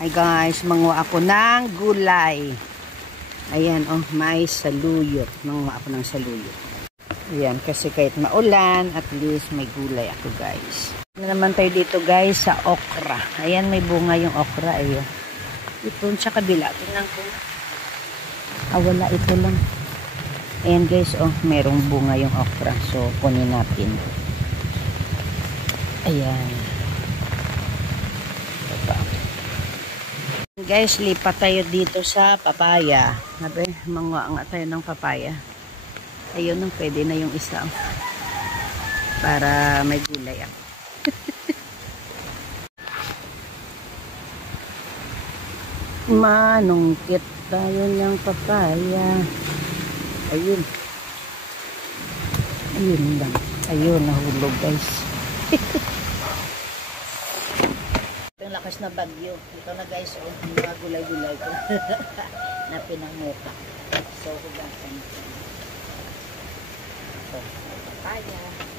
Ay guys, manguha ako ng gulay. Ayan, oh, may saluyot. Manguha ako ng saluyot. Ayan, kasi kahit maulan, at least may gulay ako guys. Ano naman tayo dito guys sa okra. Ayan, may bunga yung okra. Ayun. Ito sa kabila. Tingnan ko. Wala, ito lang. Ayan guys, oh, merong bunga yung okra. So, kunin natin. Ayan. Ito. Guys, lipat tayo dito sa papaya. Sabi, manguha nga tayo ng papaya. Ayun, pwede na yung isa. Para may gulay ako. Manungkit tayo ng papaya. Ayun. Ayun lang. Ayun, nahulog guys. Yung lakas na bagyo. Ito na guys, oh, mga gulay-gulay ko. Na pinanguka. So, hugasan. So, papaya.